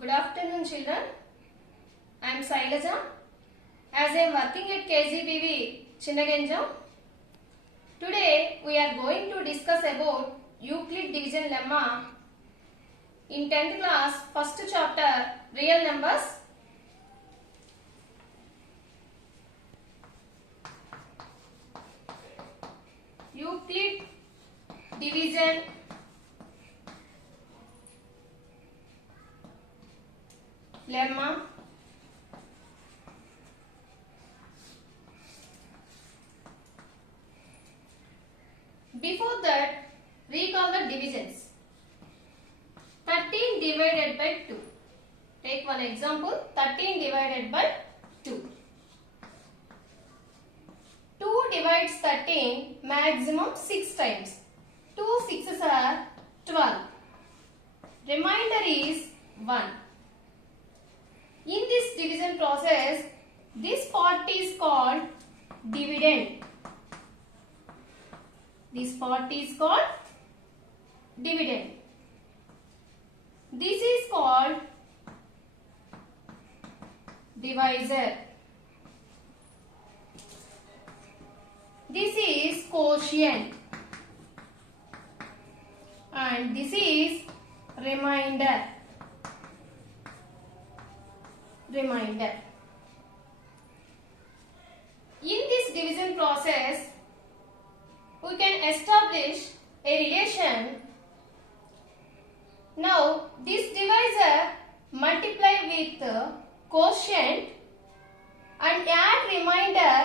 Good afternoon, children. I am Sailaja. As I am working at KGBV Chinnaganjam, today we are going to discuss about Euclid division lemma in 10th class, first chapter, real numbers. Euclid division lemma. Before that, recall the divisions. 13 divided by 2. Take one example. 13 divided by 2. 2 divides 13 maximum 6 times. 2 6s are 12. Remainder is 1. In this division process, this part is called dividend. This part is called dividend. This is called divisor. This is quotient. And this is remainder. Remainder. In this division process, we can establish a relation. Now, this divisor multiply with quotient and add remainder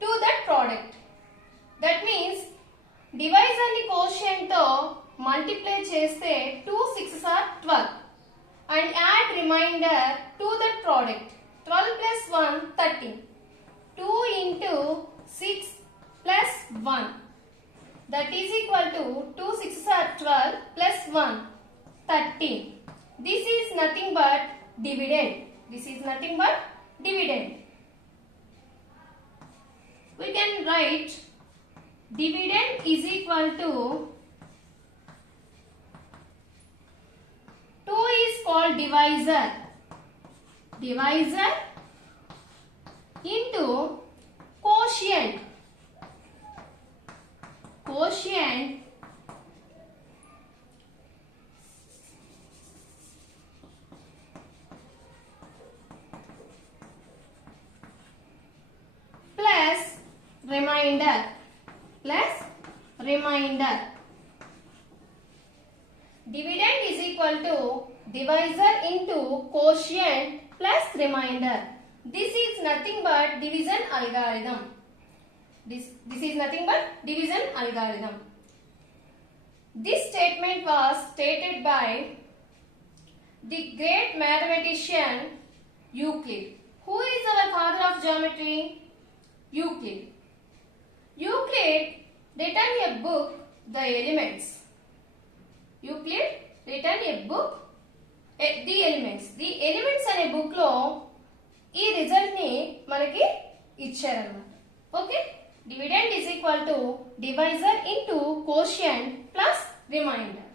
to that product. That means, divisor ni quotient తో multiply చేస్తే 2 6s are 12 and add remainder to that product. 12 plus 1 13. 2 into 6 plus 1, that is equal to 2 6s are 12 plus 1 13. This is nothing but dividend. This is nothing but dividend. We can write dividend is equal to 2 is called divisor. Divisor into quotient. Quotient plus remainder. Plus remainder. Dividend is equal to divisor into quotient plus remainder. This is nothing but division algorithm. This is nothing but division algorithm. This statement was stated by the great mathematician Euclid. Who is our father of geometry? Euclid. Euclid written a book, The Elements. Euclid written a book, The Elements. The Elements అనే book లో ఈ result ని మనకి ఇచ్చారన్నమాట. Okay, dividend is equal to divisor into quotient plus remainder.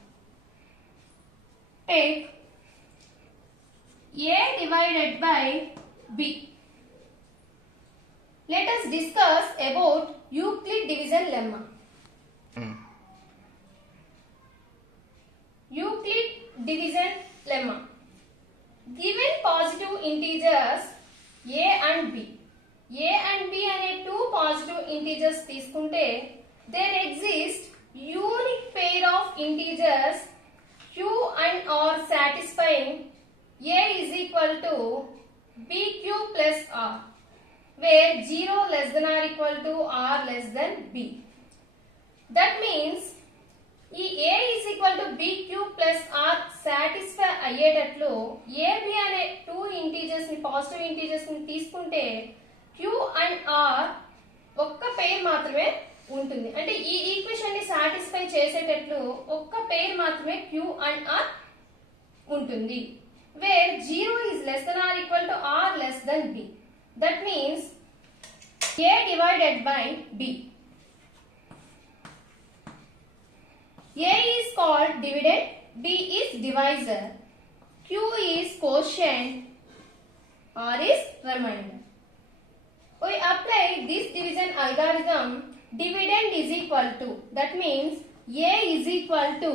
Take A divided by B. Let us discuss about Euclid division lemma. Euclid division lemma. Given positive integers A and B. A and B అనే two positive integers తీసుకుంటే there exists unique pair of integers Q and R satisfying A is equal to BQ plus R, where 0 less than or equal to R less than B. That means ఈ A is equal to BQ plus R satisfy అయ్యేటట్లు AB అనే two integers ని positive integers ని తీసుకుంటే Q and R ఒక్క పేర్ మాత్రమే ఉంటుంది. అంటే ఈ ఈక్వేషన్ ని సాటిస్ఫై చేసేటట్లు ఒక్క పేర్ మాత్రమే Q and R ఉంటుంది. Where 0 is less than or equal to R less than B. That means A divided by B. A is called dividend, B is divisor. Q Q is quotient, R is remainder. We apply this division algorithm. Dividend is equal to, that means A is equal to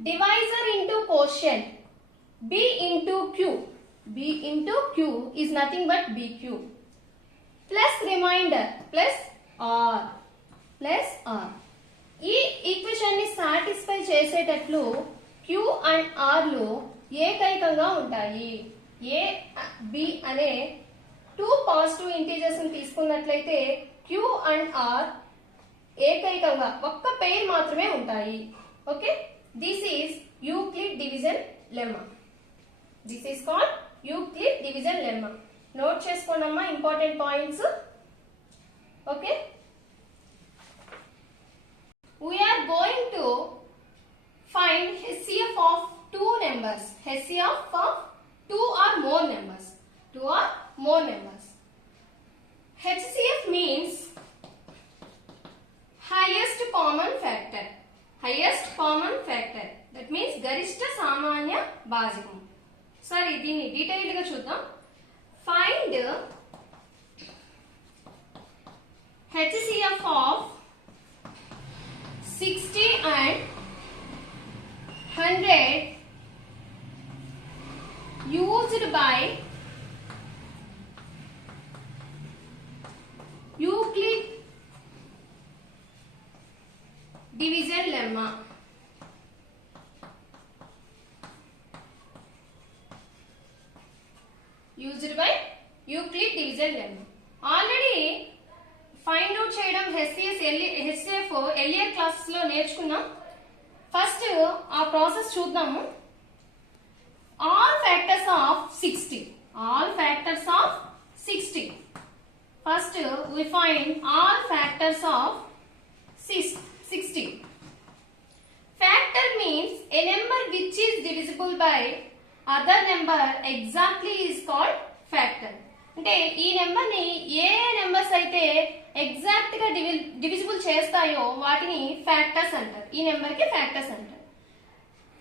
divisor into quotient, B into Q. B into Q is nothing but BQ plus remainder plus R plus R. ఈ equation ని satisfy చేసేటట్లు Q and R లు ఏకైకంగా ఉంటాయి. A B అనే two positive integers ని తీసుకున్నట్లయితే Q and R ఏకైకంగా ఒక్క pair మాత్రమే ఉంటాయి. Okay, this is Euclid division lemma. This is called Euclid division lemma. Note చేసుకోండి అమ్మా important points. Okay, we are going to find HCF of two numbers. HCF of two or more numbers. Two or more numbers. HCF means highest common factor. Highest common factor. That means గరిష్ట సామాన్య భాజకం. సరే, దీన్ని detailed గా చూద్దాం. Find HCF of 60 and 100 used by Euclid division lemma. Used by Euclid division lemma. Already find out చేయడం HCF earlier classes లో నేర్చుకున్నాం. First ఆ ప్రాసెస్ చూద్దాము. All factors of 60. All factors of 60. First we find all factors of 60. Factor means a number which is divisible by other number exactly is called factor. అంటే ఈ number ని ఏ numbers అయితే exact గా divisible చేస్తాయో వాటిని factors అంటారు. ఈ number కి ఫ్యాక్టర్స్ అంటారు.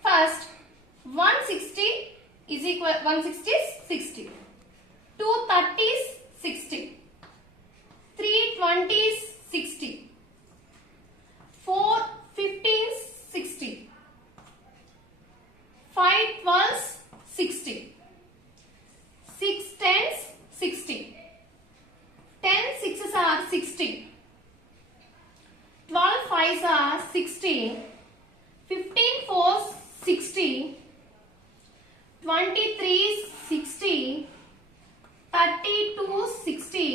First 160 is equal 160 60, 230 60, 320 60, 450 60, 512 60, 610 60, 10 6s are 60, 12 5s are 60, 15 4s 60, 23 60, 32 60,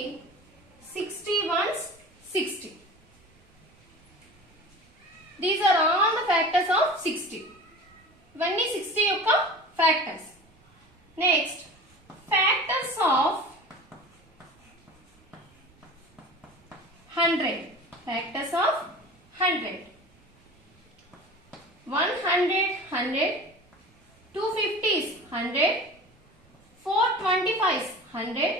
61 60. These are all the factors of 60. ఇవన్నీ 60 యొక్క factors. Next, factors of 100. Factors of 100. 100 100, 250s 100, 425s 100,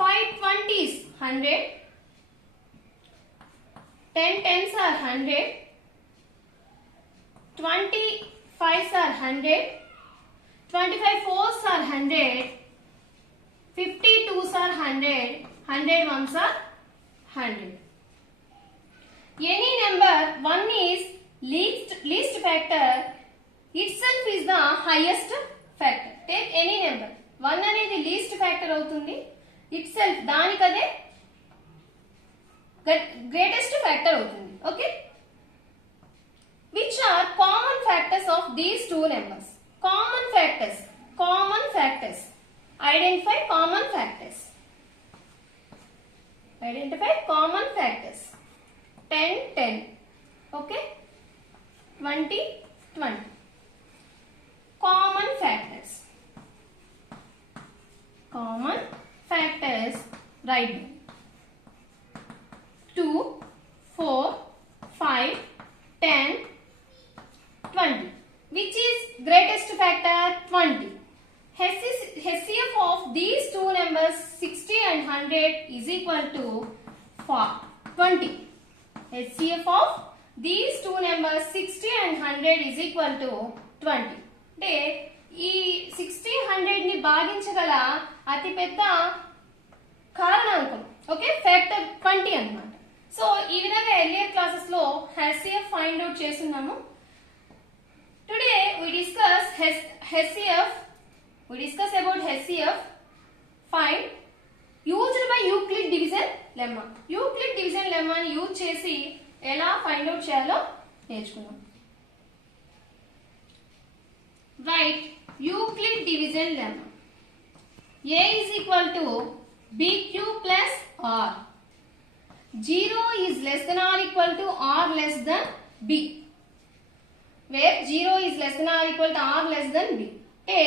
520s 100, 10 10s are 100, 25s are 100, 25 4s are 100, 52s are 100, 100 ones are 100. Any number 1 is least factor itself is the highest factor. Take any number 1 అనేది least factor అవుతుంది, itself దానికదే greatest factor అవుతుంది. Okay, which are common factors of these two numbers? Common factors. Identify common factors. Identify common factors. 10 10. Okay, 20 20. Common factors. Write 2 4 5 10 20. Which is greatest factor? 20. HCF of these two numbers 60 and 100 is equal to 20. HCF of these two numbers 60 and 100 is equal to 20. అంటే ఈ 60 100 ని భాగించగల అతిపెద్ద కారణాంకం. Okay, factor 20 అన్నమాట. So ఈ విధంగా earlier classes లో HCF find out చేస్తున్నాము. Today we discuss HCF. We discuss about HCF find used by Euclid division lemma. Euclid division lemma ని యూజ్ చేసి ఎలా ఫైండ్ అవుట్ చేయాలో నేర్చుకున్నాం. Write Euclid division lemma. A is equal to BQ plus R. 0 is less than or equal to R less than B. Where 0 is less than or equal to R less than B. A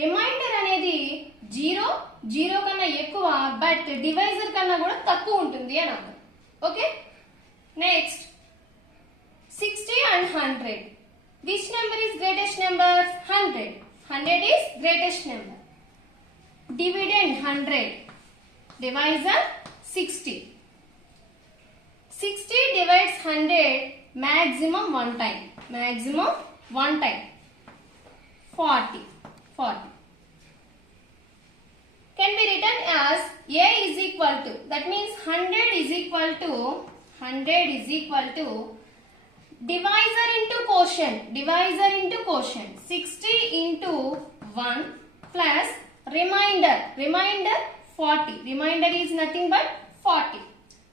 remainder అనేది 0 కన్నా ఎక్కువ but divisor కన్నా కూడా తక్కువ ఉంటుంది అని అర్థం. Okay, next 60 and 100. Which number is greatest number? 100. 100 is greatest number. Dividend 100. Divisor 60. 60 divides 100 maximum one time. Maximum one time. 40. Can be written as A is equal to, that means 100 is equal to divisor into quotient 60 into 1 plus remainder 40. Remainder is nothing but 40.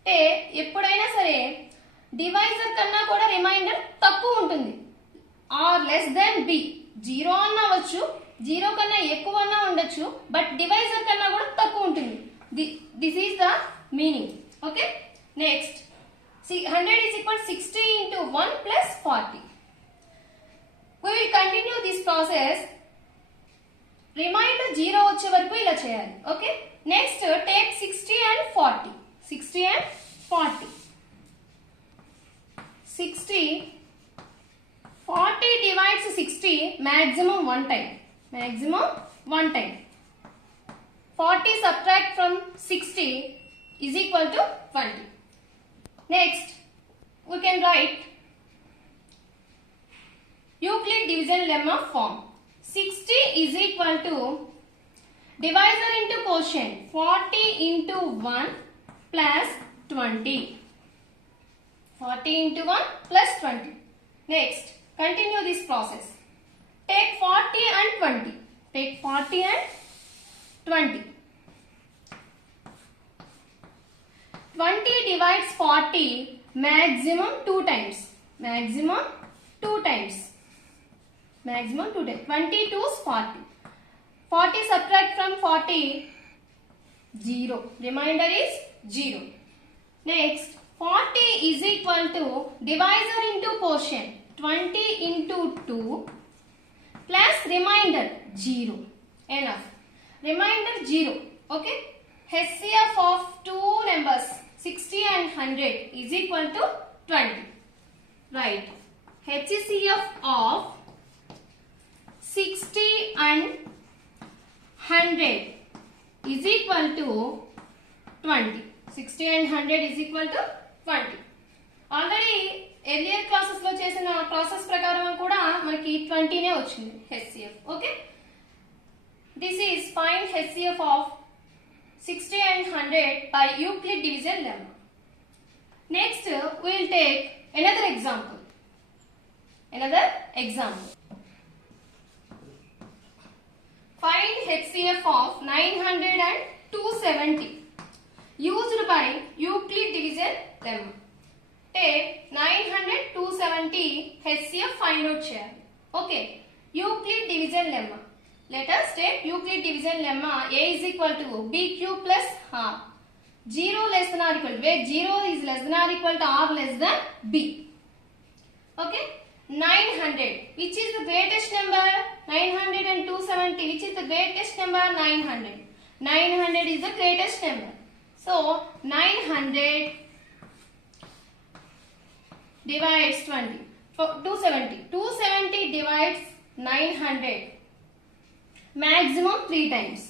అంటే ఎప్పుడైనా సరే divisor కన్నా కూడా reminder తక్కువ ఉంటుంది. Are less than B, 0 అన్న అవ్వచ్చు, 0 కన్నా ఎక్కువ అన్నా ఉండొచ్చు, బట్ డివైజర్ కన్నా కూడా తక్కువ ఉంటుంది. This is the meaning. Okay, next 100 is equal to 60 into 1 plus 40. We will continue this process. Remainder 0 వచ్చే వరకు ఇలా చేయాలి. Okay, next take 60 and 40. 60 and 40. 60 40 divides 60 maximum one time. 40 subtract from 60 is equal to 20. Next, we can write Euclid division lemma form. 60 is equal to divisor into quotient 40 into 1 plus 20. 40 into 1 plus 20. Next, continue this process. Take 40 and 20. Take 40 and 20. 20 divides 40 maximum 2 times. 22 is 40. 40 subtract from 40, 0. Remainder is 0. Next, 40 is equal to divisor into quotient 20 into 2 plus remainder 0. Enough. Remainder 0. Okay. HCF of two numbers 60 and 100 is equal to 20. Right. HCF of 60 and 100 is equal to 20. 60 and 100 is equal to 20. Already earlier classes లో చేసిన process ప్రకారం కూడా మనకి 20 నే వచ్చింది HCF. Okay, this is find HCF of 60 and 100 by Euclid division lemma. Next, we will take another example. Find HCF of 900 and 270 used by Euclid division lemma. Take 900 270 HCF find out చేయాలి. Okay, Euclid division lemma. Let us take Euclid division lemma. A is equal to BQ plus R. 0 less than or equal to, where 0 is less than or equal to R less than B. Okay, 900, which is the greatest number? 900 and 270, which is the greatest number? 900. 900 is the greatest number. So 900 divides 20. 270 divides 900. Maximum 3 times.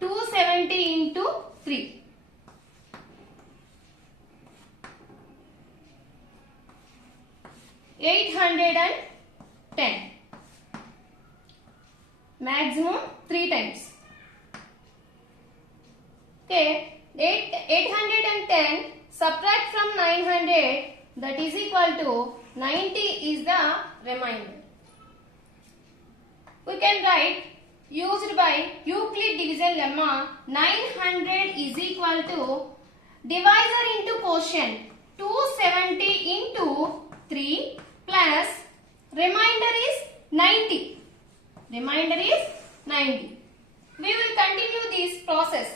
270 into 3. 810. maximum 3 times. Okay, 810 subtract from 900, that is equal to 90 is the remainder. We can write used by Euclid division lemma 900 is equal to divisor into quotient 270 into 3 plus remainder is 90. Remainder is 90. We will continue this process.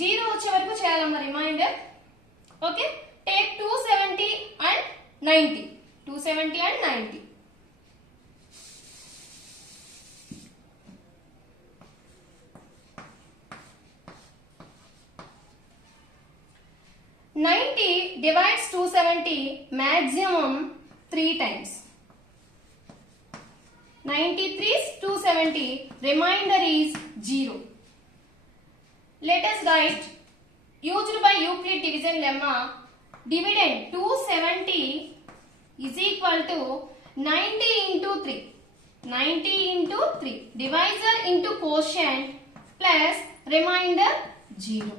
0 వచ్చే వరకు చేయాలమ్మ reminder. Okay, take 270 and 90. 270 and 90. Divides 270 maximum 3 times. 93 is 270, remainder is 0. Let us write used by Euclid division lemma dividend 270 is equal to 90 into 3. 90 into 3. Divisor into quotient plus remainder 0.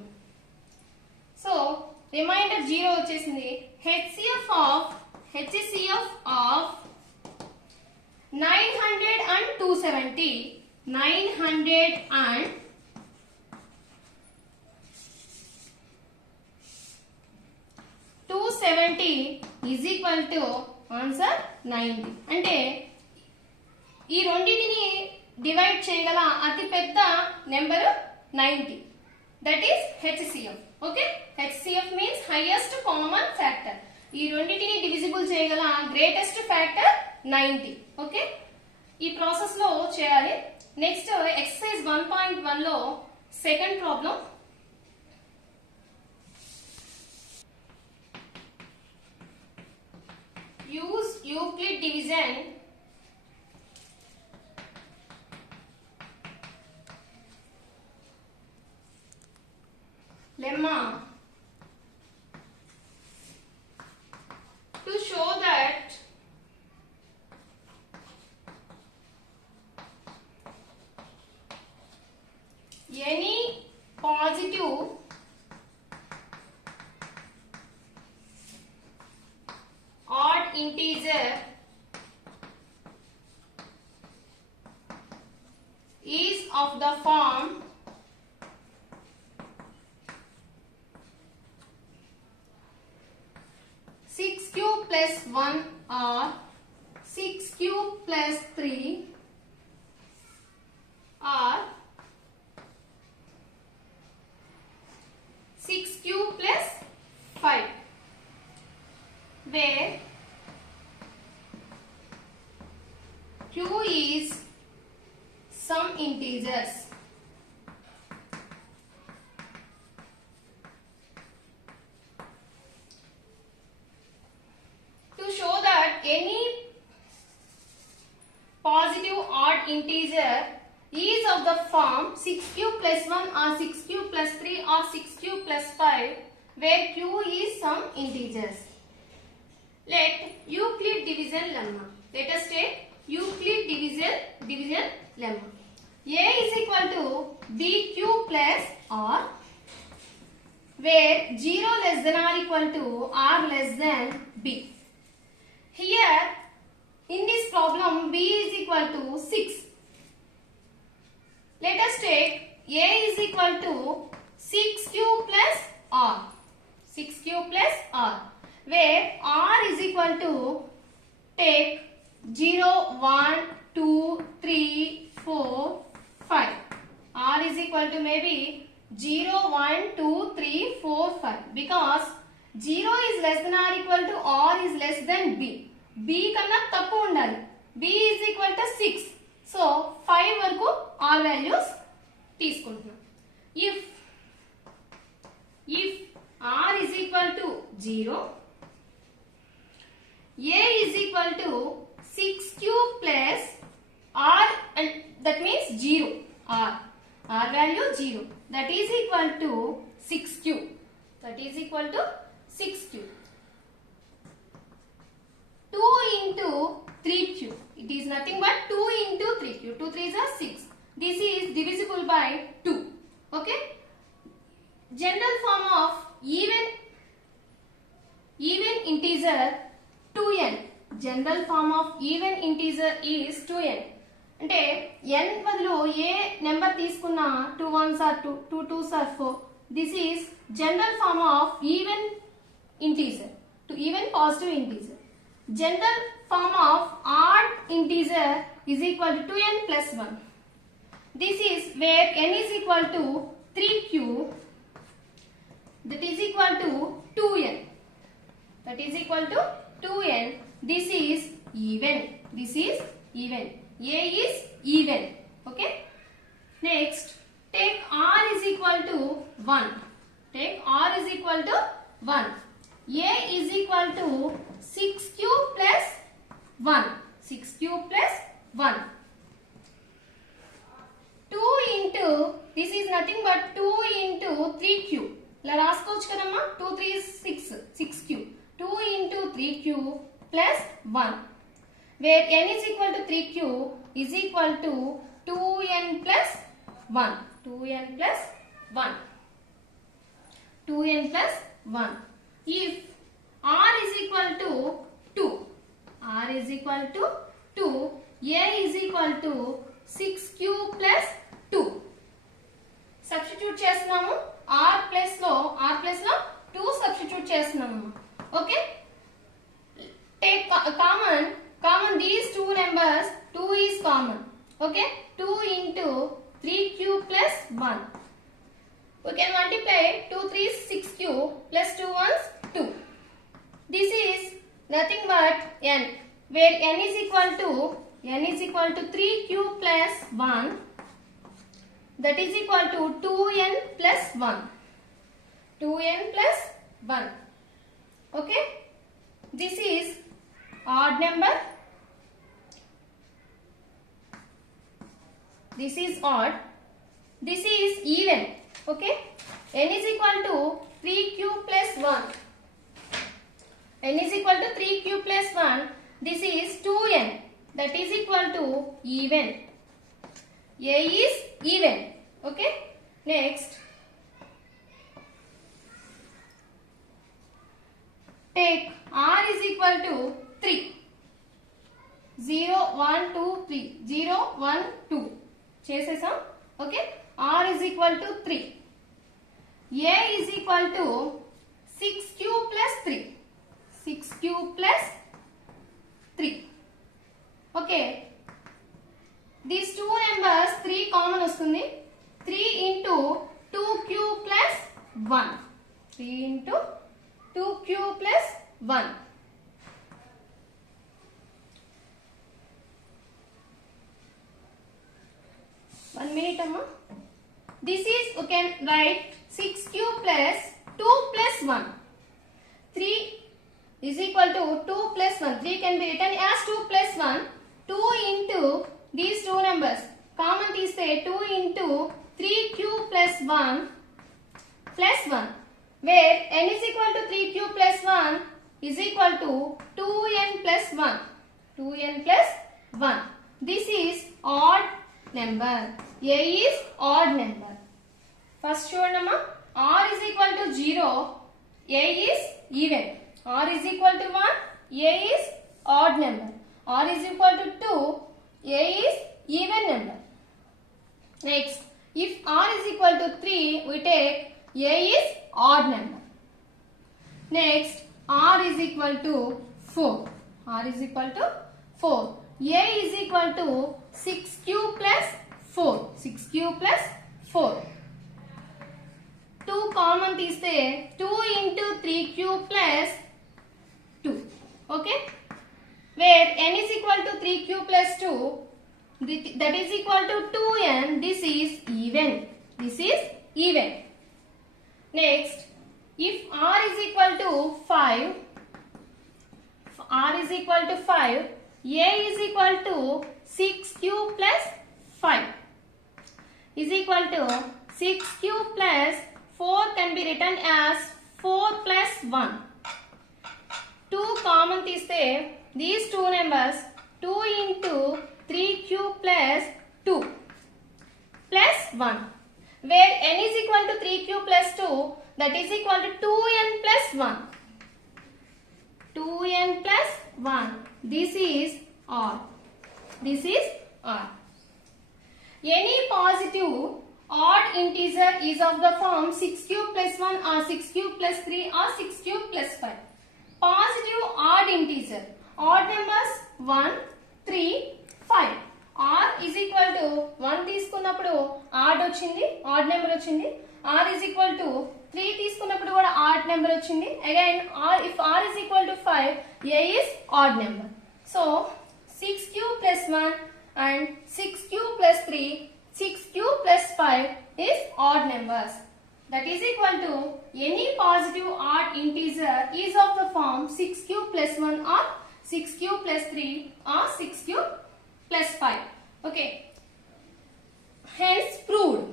So remainder 0 వచ్చేసింది. HCF of 900 and 270. 900 and 270 is equal to answer 90. అంటే ఈ రెండింటిని divide చేయగల అతి పెద్ద number 90. That is HCF. Okay, HCF means highest common factor. ఈ రెండింటిని divisible చేయగల గ్రేటెస్ట్ ఫ్యాక్టర్ 90. ఓకే, ఈ ప్రాసెస్ లో చేయాలి. నెక్స్ట్ ఎక్సర్సైజ్ 1.1 లో second problem. Use Euclid division lemma to show that any positive odd integer is of the form 6 cube plus 1 or 6 cube plus 3 or 6 cube plus 5, where q is some integers. To show that any positive odd integer is of the form 6 cube plus 1 or 6 cube plus 3 or 6 cube plus 5, where q is some integers. Let Euclid division lemma. Let us take Euclid division lemma. A is equal to bq plus r, where 0 less than or equal to r less than b. Here in this problem b is equal to 6. Let us take a is equal to 6 cube plus r. 6 cube plus r, where r is equal to, take 0, 1, 2, 3, 4, 5. R is equal to maybe 0, 1, 2, 3, 4, 5. Because 0 is less than or equal to r is less than b. b కన్నా తక్కువ ఉండాలి. b is equal to 6. So 5 వరకు r values తీసుకుంటున్నాం. If r is equal to 0, a is equal to 6 cube plus r, and that means 0. r value 0. That is equal to 6 cube. That is equal to 6 cube. 2 into 3 cube. It is nothing but 2 into this is divisible by 2. Okay. General form of even integer 2n. General form of even integer is 2n. అంటే n బదులు ఏ number తీసుకున్నా 2 1s are 2, 2 2s are 4. This is general form of even integer, to even positive integer. General form of odd integer is equal to 2n plus 1. This is where n is equal to 3q, that is equal to 2n. That is equal to 2n. This is even. This is even. A is even. Okay. Next, take r is equal to 1. Take r is equal to 1. A is equal to 6q plus 1. 6q plus 1. 2 into, this is nothing but 2 into 3q. ఇలా రాసుకోవచ్చు కదమ్మా. 2 3 is 6. 6q. 2 into 3q plus 1. Where n is equal to 3q is equal to 2n plus 1. 2n plus 1. 2n plus 1. If r is equal to 2, r is equal to 2, a is equal to 6q plus 2. Substitute చేస్తున్నాము. r plus లో 2 substitute చేస్తున్నాము. Okay. Take common these two numbers. 2 is common. Okay. 2 into 3q plus 1. We can multiply 2 3s 6q plus 2 1s 2. This is nothing but n, where n is equal to 3q plus 1. That is equal to 2n plus 1. 2n plus 1. Okay. This is odd number. This is odd. This is even. Okay. N is equal to 3q plus 1. N is equal to 3q plus 1. This is 2n. That is equal to even. A is even. Okay. Next, take r is equal to 3. 0 1 2 3. 0 1 2. చేసేసాం. Okay. R is equal to 3. A is equal to 6q plus 3. 6q plus 3. Okay. These two numbers 3 common వస్తుంది. 3 into 2q plus 1. 3 into 2q plus 1. 1 minute amma. This is, you can write 6q plus 2 plus 1. 3 is equal to 2 plus 1. 3 can be written as 2 plus 1. 2 into these two numbers. Common తీస్తే 2 into 3q plus 1 plus 1. Where n is equal to 3q plus 1 is equal to 2n plus 1. 2n plus 1. This is odd number. A is odd number. First చూడండమ్మా. R is equal to 0. A is even. R is equal to 1. A is odd number. R is equal to 2. A is even number. Next, if R is equal to 3, we take A is odd number. Next, R is equal to 4. R is equal to 4. A is equal to 6q plus 4. 6q plus 4. 2 common తీస్తే 2 into 3q plus 2. Okay. Where n is equal to 3q plus 2, that is equal to 2n. This is even. This is even. Next, if r is equal to 5, r is equal to 5, a is equal to 6q plus 5 is equal to 6q plus 4 can be written as 4 plus 1. 2 common తీస్తే these two numbers 2 into 3q plus 2. plus 1, where n is equal to 3q plus 2, that is equal to 2n plus 1. 2n plus 1. This is R. This is R. Any positive odd integer is of the form 6 cube plus 1 or 6 cube plus 3 or 6 cube plus 5. Positive odd integer. Odd numbers 1, 3, 5. R is equal to 1 తీసుకున్నప్పుడు odd వచ్చింది, odd number వచ్చింది. R is equal to 3 తీసుకున్నప్పుడు కూడా odd number వచ్చింది. Again, if R is equal to 5, A is odd number. So, 6 cube plus 1 and 6 cube plus 3, 6 cube plus 5 is odd numbers. That is equal to any positive odd integer is of the form 6 cube plus 1 or 6 cube plus 3 or 6 cube plus 5. Okay. Hence proved.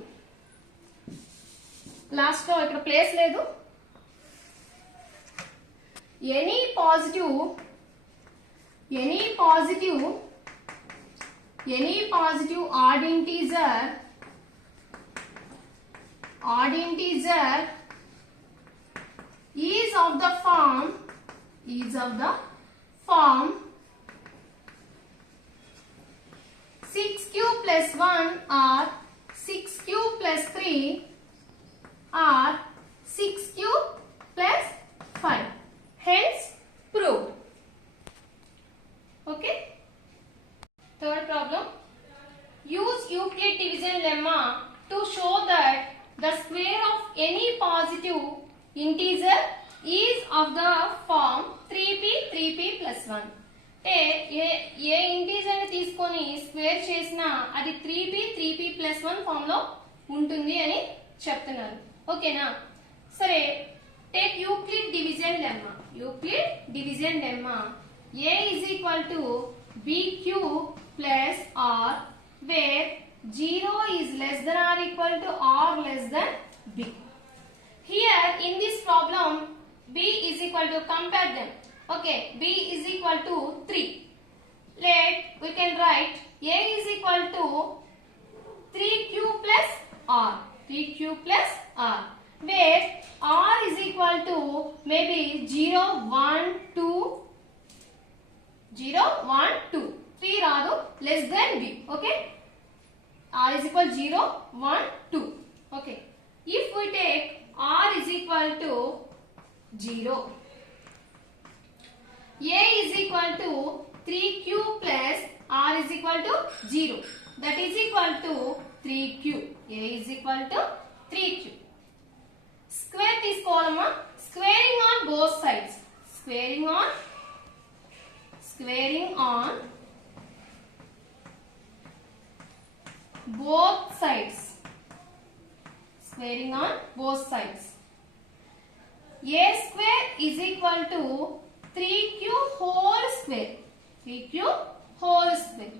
Last లో ఇక్కడ place లేదు. Any positive odd integer is of the form 6 cube plus 1 or 6 cube plus 3 or 6 cube plus 5. Hence proved. Okay. Third problem. Use Euclid division lemma to show that the square of any positive integer is of the form 3p plus 1. A integer ని తీసుకొని square చేసినా అది 3p plus 1 form లో ఉంటుంది అని చెప్తున్నారు. ఓకేనా? సరే, take Euclid division lemma. A is equal to bq plus r, where 0 is less than or equal to r less than b. Here in this problem, b is equal to, compare them. Okay, b is equal to 3. We can write a is equal to 3q plus r. Where r is equal to maybe 0, 1, 2. 0, 1, 2. 3 రాదు, less than b. Okay. R is equal 0, 1, 2. Okay. If we take r is equal to 0, a is equal to 3q plus r is equal to 0. That is equal to 3q. A is equal to 3q. Square తీసుకోవాలమ్మా. Squaring on both sides. Squaring on both sides. A square is equal to 3q whole square. 3q whole square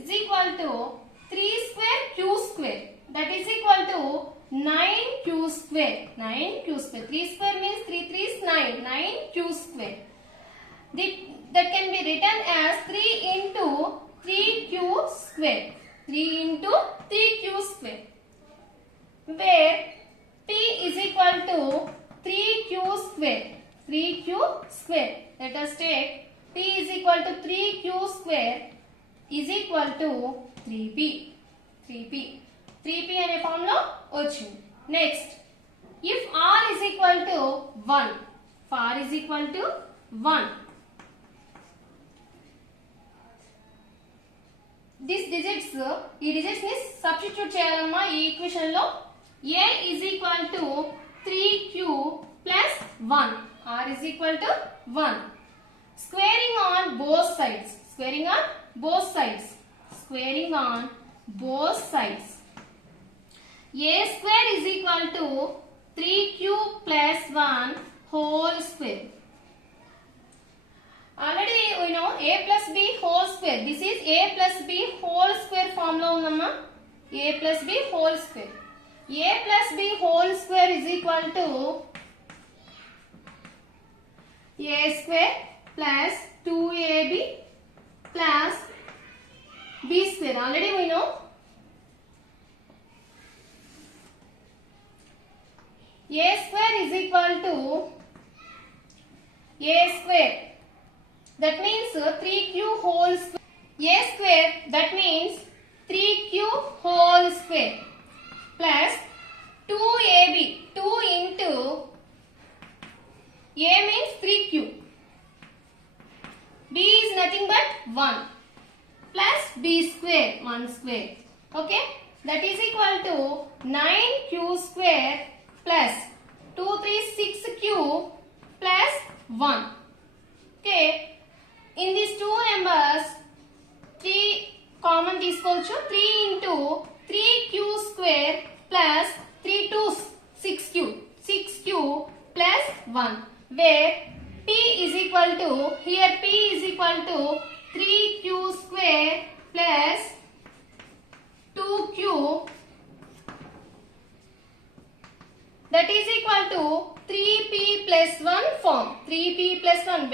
is equal to 3 square q square. That is equal to 9q square. 9q square. 3 square means 3 3s 9. 9q square. That can be written as 3 into 3q square. 3 into 3q square. Where p is equal to 3q square. 3q square. Let us take p is equal to 3q square is equal to 3p. 3p అనే form లో వచ్చింది. Next, if r is equal to 1, ఈ digits ని substitute చేయాలమ్మా ఈ equation లో. a is equal to 3q plus 1. r is equal to 1. Squaring on both sides. A square is equal to 3q plus 1 whole square. Already we know a plus b whole square. This is a plus b whole square form lo undamma. A plus b whole square. A plus b whole square is equal to a square plus 2ab plus b square. Already we know a square is equal to a square, that means 3q whole square. A square, that means 3q whole square plus 2ab, 2 into a means 3q, b is nothing but 1 plus b square, 1 square. Okay, that is equal to 9q square plus 2 3 6q plus 1. Okay, in these two numbers 3 common తీసుకోవచ్చు. 3 into 3q square plus 3 2 6q, 6q plus 1, where p is equal to, here p is equal to 3q square plus 2q, that is equal to 3p plus 1 form, 3p plus 1,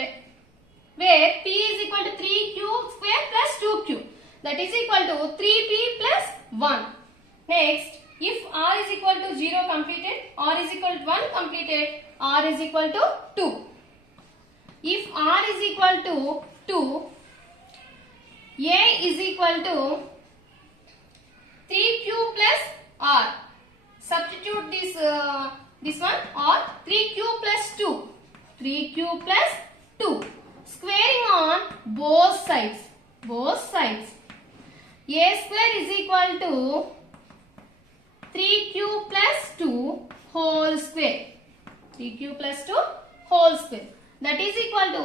where p is equal to 3q square plus 2q, that is equal to 3p plus 1. Next, if r is equal to 0 completed, r is equal to 1 completed, r is equal to 2. If r is equal to 2, a is equal to 3q plus r. Substitute this one, or 3q plus 2, 3q plus 2. Squaring on both sides, a square is equal to 3q plus 2 whole square, 3q plus 2 whole square, that is equal to,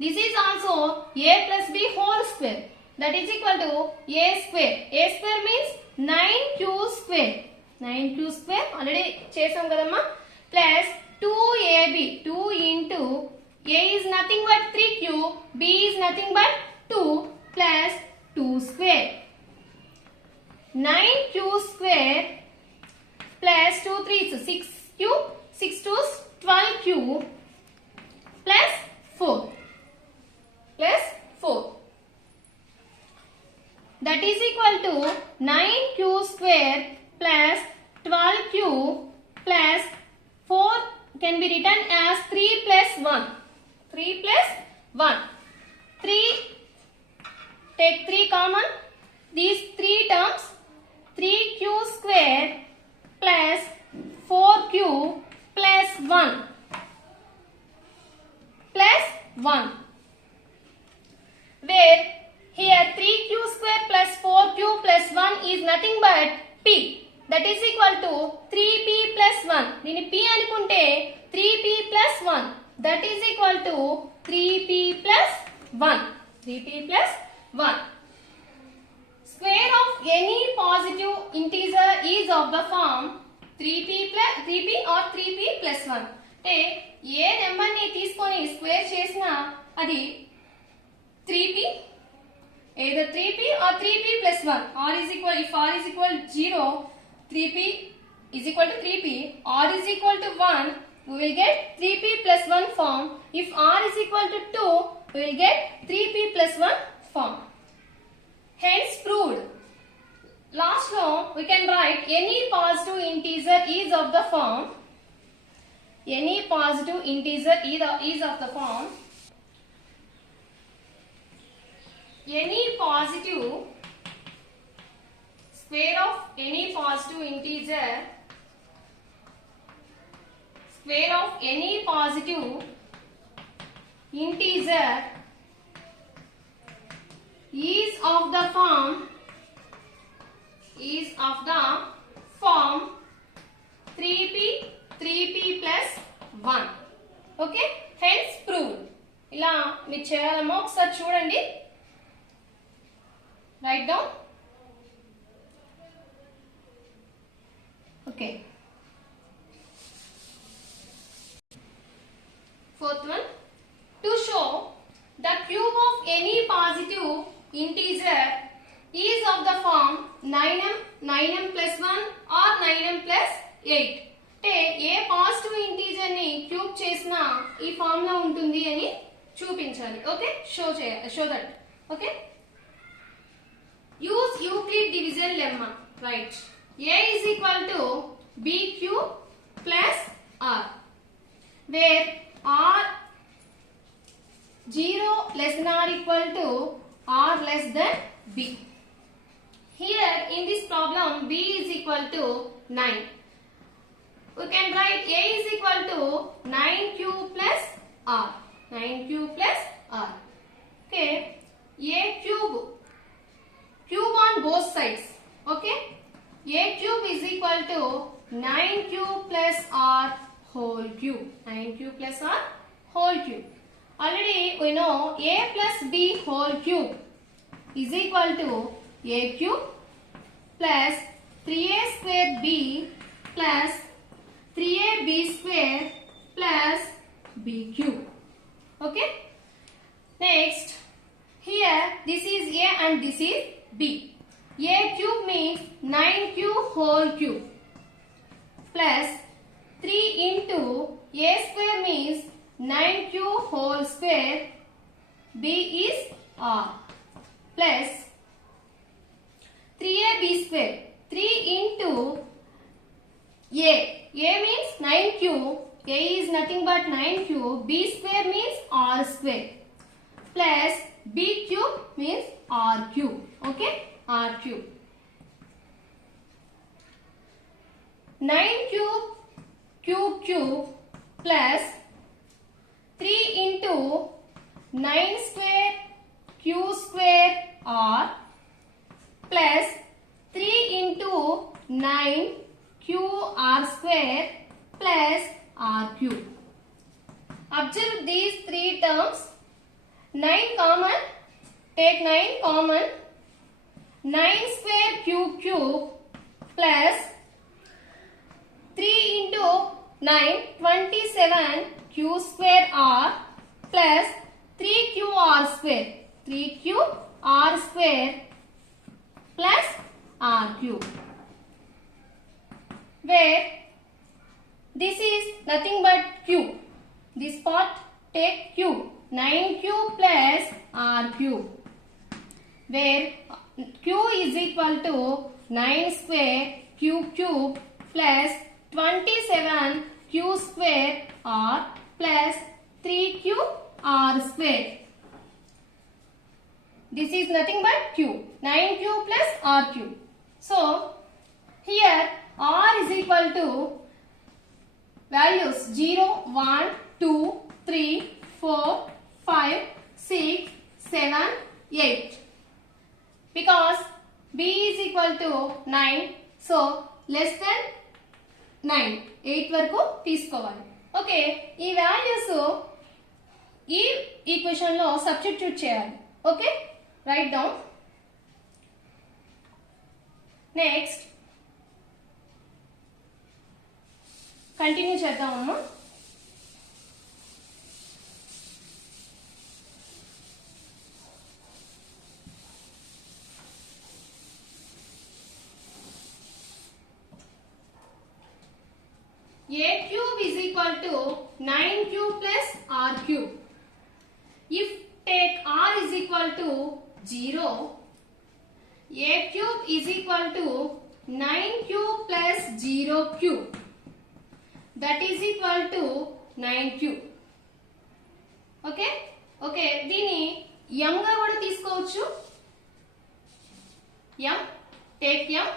this is also a plus b whole square, that is equal to a square. A square means 9q square, 9q square already chesam kadamma, plus 2ab, 2 into a is nothing but 3q, b is nothing but 2 plus 2 square, 9q square plus 2 3 is 6q, 6 2 is 12q plus 4, that is equal to 9q square plus 12q plus 4 can be written as 3 plus 1, 3 plus 1, 3, take 3 common, these 3 terms, 3q square plus 4q plus 1 plus 1, where here 3q square plus 4q plus 1 is nothing but p, that is equal to 3p plus 1. దీని p అనుకుంటే 3p plus 1, that is equal to 3p plus 1, 3p plus 1. Square of any positive integer is of the form 3p or 3p plus 1. అంటే ఏ number ని తీసుకొని square చేసినా అది 3p, either 3p or 3p plus 1. R is equal, if r is equal 0, 3p is equal to 3p, r is equal to 1, we will get 3p plus 1 form. If r is equal to 2, we will get 3p plus 1 form. Hence proved. Last row we can write any positive integer is of the form, any positive integer is of the form, any positive square of any positive integer, square of any positive integer is of the form, 3p plus 1. Okay, hence proved. ఇలా మీరు చేయాలమ్మా, ఒకసారి చూడండి, write down. Okay, fourth one, to show the cube of any positive integer is of the form 9m plus 1 or 9m plus 8. అంటే ఏ positive integer ని cube చేసినా ఈ form లో ఉంటుంది అని చూపించాలి. Okay, show that. Okay, use Euclid division lemma. Right, a is equal to b cube plus R, where R 0 less than or equal to R less than B. Here in this problem B is equal to 9. We can write A is equal to 9Q plus R. 9Q plus R. Okay. A cube. Cube on both sides. Okay. A cube is equal to 9Q plus R whole cube. 9Q plus R whole cube. Already we know A plus B whole cube is equal to A cube plus 3A square B plus 3AB square plus B cube. Okay. Next, here this is A and this is B. A cube means 9Q whole cube plus 3 into A square means 9Q whole square, B is R, plus 3AB square, 3 into A means 9Q, A is nothing but 9Q, B square means R square, plus B cube means R cube, okay, R cube. 9 cube plus 3 into 9 square Q square R plus 3 into 9 QR square plus R cube. Observe these three terms. 9 common, take 9 common. 9 square cube plus 3 into 9, 27 Q square R plus 3QR square, 3QR square plus R cube. Where this is nothing but Q. This part take Q. 9Q plus R cube. Where Q is equal to 9 square cube plus 27 Q square R plus 3Q R square. This is nothing but Q. 9Q plus R cube. So, here R is equal to values 0, 1, 2, 3, 4, 5, 6, 7, 8. Because B is equal to 9. So, less than 9. 8 వరకు తీసుకోవాలి. Okay, ఈ values ఈ equation లో substitute చేయాలి. Okay, write down. Next continue చేద్దామమ్మా. A cube is equal to 9Q plus R cube. If take R is equal to 0, A cube is equal to 9Q plus 0 cube. That is equal to 9Q. Okay? Okay, దీని m గా కూడా తీసుకోవచ్చు. m, take m.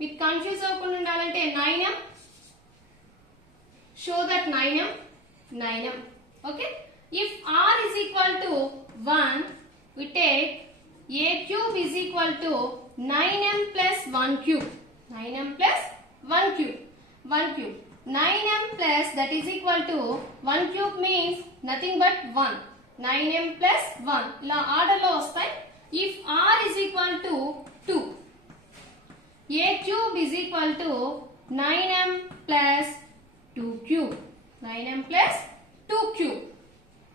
With confuse అవ్వకుండా ఉండాలంటే 9m. Show that 9m. Okay? If R is equal to 1, we take A cube is equal to 9m plus 1 cube. 9m plus 1 cube. 1 cube. 9m plus that is equal to 1 cube means nothing but 1. 9m plus 1. ఇలా order లో వస్తాయి. If R is equal to 2, A cube is equal to 9m plus 2 cube. 9m plus 2 cube.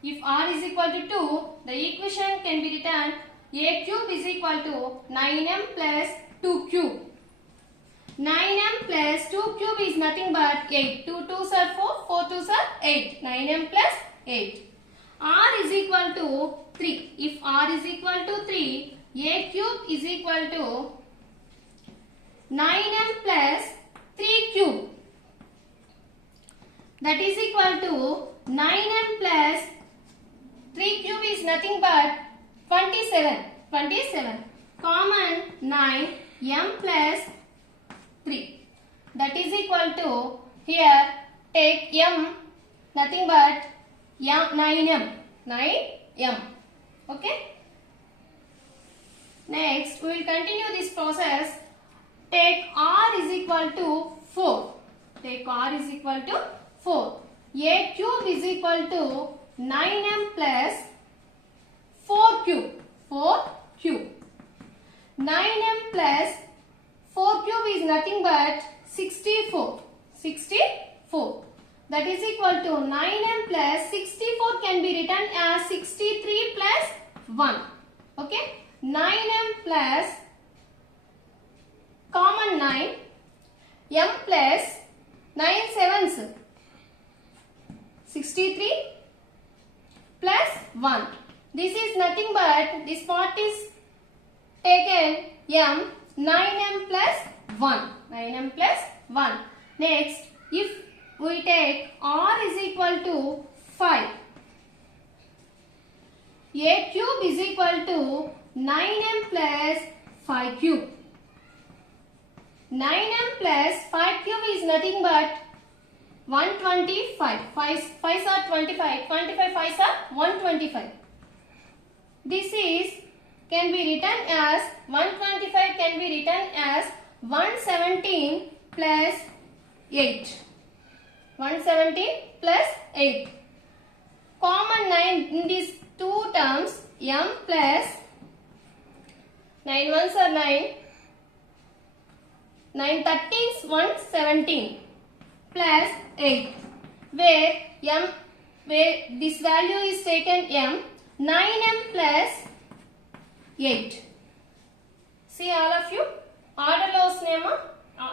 If R is equal to 2, the equation can be written A cube is equal to 9m plus 2 cube. 9m plus 2 cube is nothing but 8. 2 2s are 4, 4 2s are 8. 9m plus 8. R is equal to 3. If R is equal to 3, A cube is equal to 9m plus 3 cube. that is equal to 9m plus 3 cube is nothing but 27. 27. Common 9m plus 3. That is equal to, here take m, nothing but 9m. 9m. Okay. Next, we will continue this process. Take r is equal to 4. Take r is equal to 4. A cube is equal to 9m plus 4 cube. 4 cube. 9m plus 4 cube is nothing but 64. 64. That is equal to 9m plus 64 can be written as 63 plus 1. Okay. 9m plus common 9, m plus 9 sevens 63 plus 1. This is nothing but this part is taken m, 9m plus 1. 9m plus 1. Next, if we take r is equal to 5, a cube is equal to 9m plus 5 cube. 9m plus 5 cube is nothing but 125. 5s are 25. 25 5s are 125. This is can be written as 125 can be written as 117 plus 8. 117 plus 8. Common 9 in these two terms, m plus 9 ones are 9. 9 13s 117 plus 8, where this value is taken m, 9m plus 8. See all of you, order laws name,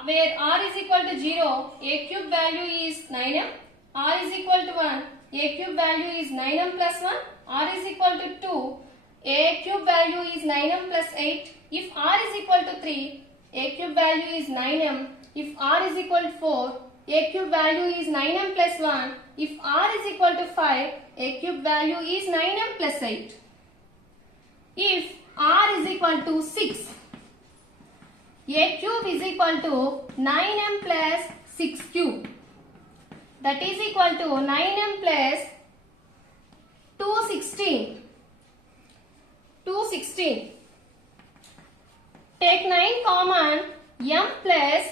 where r is equal to 0, a cube value is 9m, r is equal to 1, a cube value is 9m plus 1, r is equal to 2, a cube value is 9m plus 8. If r is equal to 3, a cube value is 9m. If r is equal to 4, a cube value is 9m plus 1. If r is equal to 5, a cube value is 9m plus 8. If r is equal to 6, a cube is equal to 9m plus 6 cube. That is equal to 9m plus 216. 216. Take 9 common, m plus,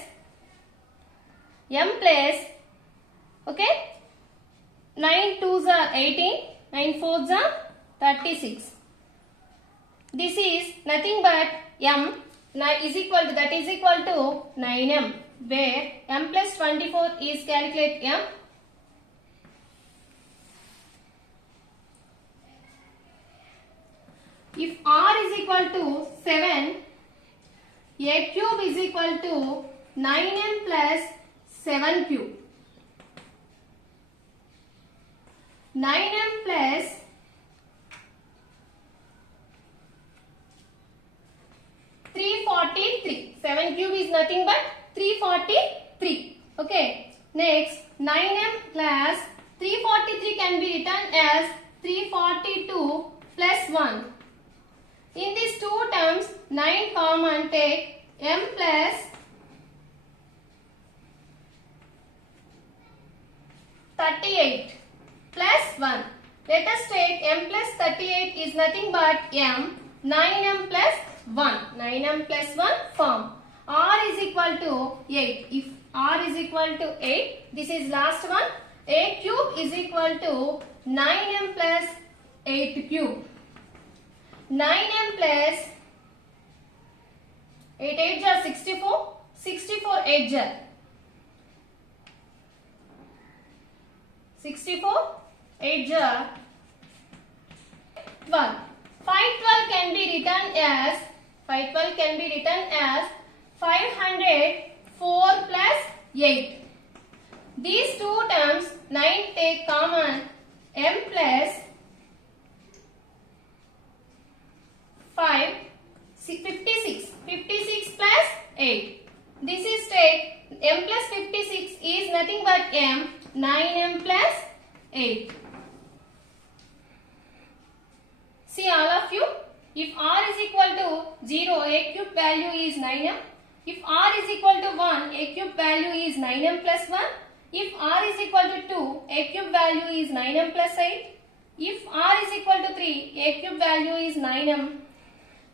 okay, 9 2s are 18, 9 4s are 36. This is nothing but m is equal to, that is equal to 9m, where m plus 24 is calculate m. If r is equal to 7, a cube is equal to 9m plus 7 cube. 9m plus 343. 7 cube is nothing but 343. Okay. Next, 9m plus 343 can be written as 342 plus 1. In these two terms, 9 common, take m plus 38 plus 1. Let us take m plus 38 is nothing but m, 9m plus 1. 9m plus 1 form. R is equal to 8. If R is equal to 8, this is last one. A cube is equal to 9m plus 8 cube. 9m plus 8 8 are 64, 64 8 are 64 8 are 12. 512 can be written as 504 plus 8. These two terms 9 take common, m plus 5 56. 56 plus 8. This is take m plus 56 is nothing but m. 9m plus 8. See all of you, if r is equal to 0, a cube value is 9m. If r is equal to 1, a cube value is 9m plus 1. If r is equal to 2, a cube value is 9m plus 8. If r is equal to 3, a cube value is 9m.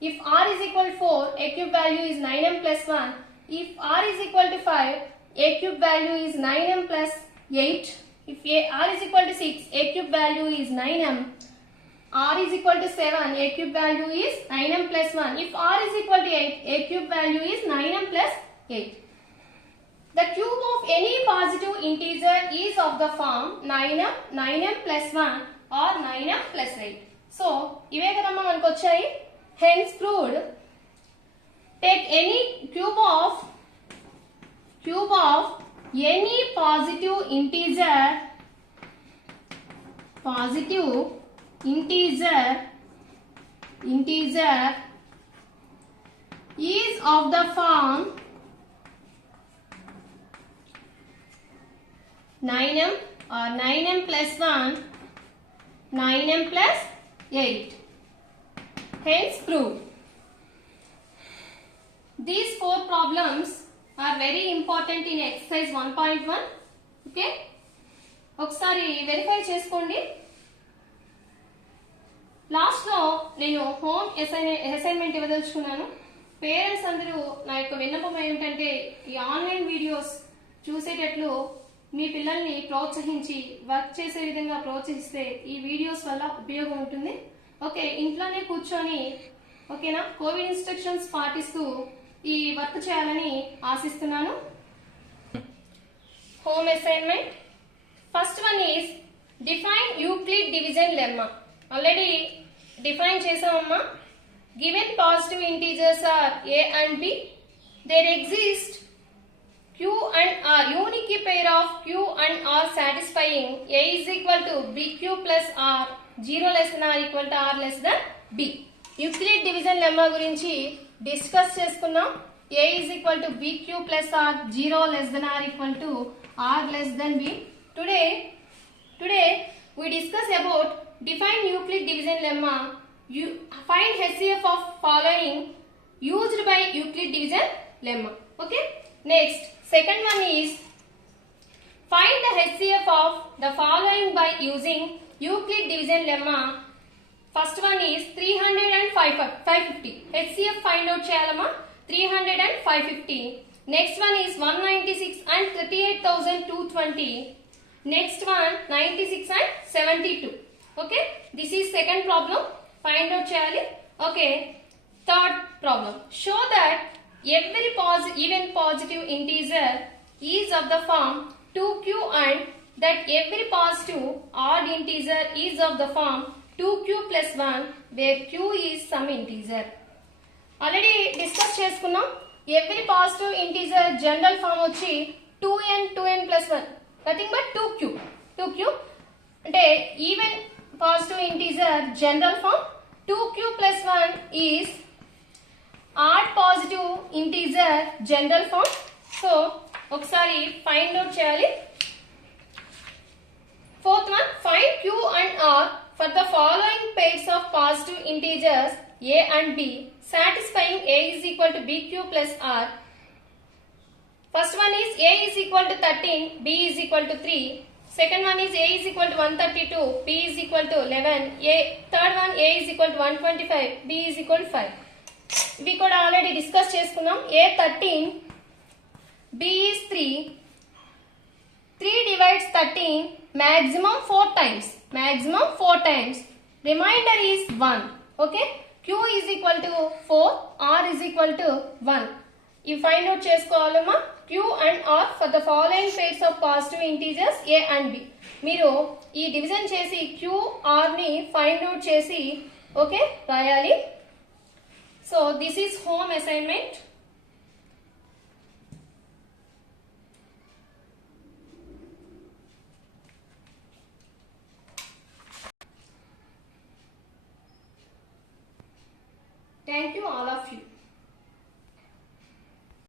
If r is equal to 4, a cube value is 9m plus 1. If r is equal to 5, a cube value is 9m plus 8. If r is equal to 6, a cube value is 9m. R is equal to 7, a cube value is 9m plus 1. If r is equal to 8, a cube value is 9m plus 8. The cube of any positive integer is of the form 9m, 9m plus 1 or 9m plus 8. So, ఇవే కదమ్మా మనకు వచ్చాయి. Hence proved, take any cube of any positive integer is of the form 9m or 9m plus 1, 9m plus 8. Hence proved. These 4 problems are very important in exercise 1.1. Okay? ఒకసారి verify చేసుకోండి. లాస్ట్లో నేను home assignment ఇవ్వదలుచుకున్నాను. Parents అందరూ నా యొక్క విన్నపం ఏంటంటే ఈ ఆన్లైన్ వీడియోస్ చూసేటట్లు మీ పిల్లల్ని ప్రోత్సహించి వర్క్ చేసే విధంగా ప్రోత్సహిస్తే ఈ వీడియోస్ వల్ల ఉపయోగం ఉంటుంది. ఓకే, ఇంట్లోనే కూర్చొని ఓకేనా కోవిడ్ ఇన్స్ట్రక్షన్స్ పాటిస్తూ ఈ వర్క్ చేయాలని ఆశిస్తున్నాను. Home assignment first one is define Euclid division lemma. Already define చేసామమ్మా. Given positive integers are a and b, there exist q and r, unique pair of q and r satisfying a is equal to bq plus r, 0 less than or equal to r less than b. Euclid division lemma గురించి discuss చేసుకున్నాం. a is equal to bq plus r, 0 less than or equal to r less than b. Today we discuss about define Euclid division lemma. You find HCF of following used by Euclid division lemma. Okay. Next, second one is find the HCF of the following by using Euclid division lemma. First one is 300 and 550. HCF find out cheyalama. 300 and 550. Next one is 196 and 38,220. Next one 96 and 72. Okay, this is second problem. Find out cheyali. Okay, third problem. Show that every even positive integer is of the form 2q and that every positive odd integer is of the form 2q plus 1 where q is some integer. Already discuss చేసుకున్నాం. Every positive integer general form వచ్చి 2n plus 1 nothing but 2q అంటే even positive integer general form. 2q plus 1 is odd positive integer general form. So ఒకసారి find out చేయాలి. Fourth one, find q and r for the following pairs of positive integers a and b satisfying a is equal to bq plus r. First one is a is equal to 13, b is equal to 3. Second one is a is equal to 132, b is equal to 11. Third one a is equal to 125, b is equal to 5. We could already discuss చేసుకున్నాం. a 13, b is 3. 3 divides 13 maximum 4 times. Remainder is 1. Okay. q is equal to 4, r is equal to 1. You find out చేసుకోవాలమ్మా. q and r for the following pairs of positive integers a and b. మీరు ఈ division చేసి q r ని find out చేసి okay రాయాలి. So this is home assignment. Thank you all of you.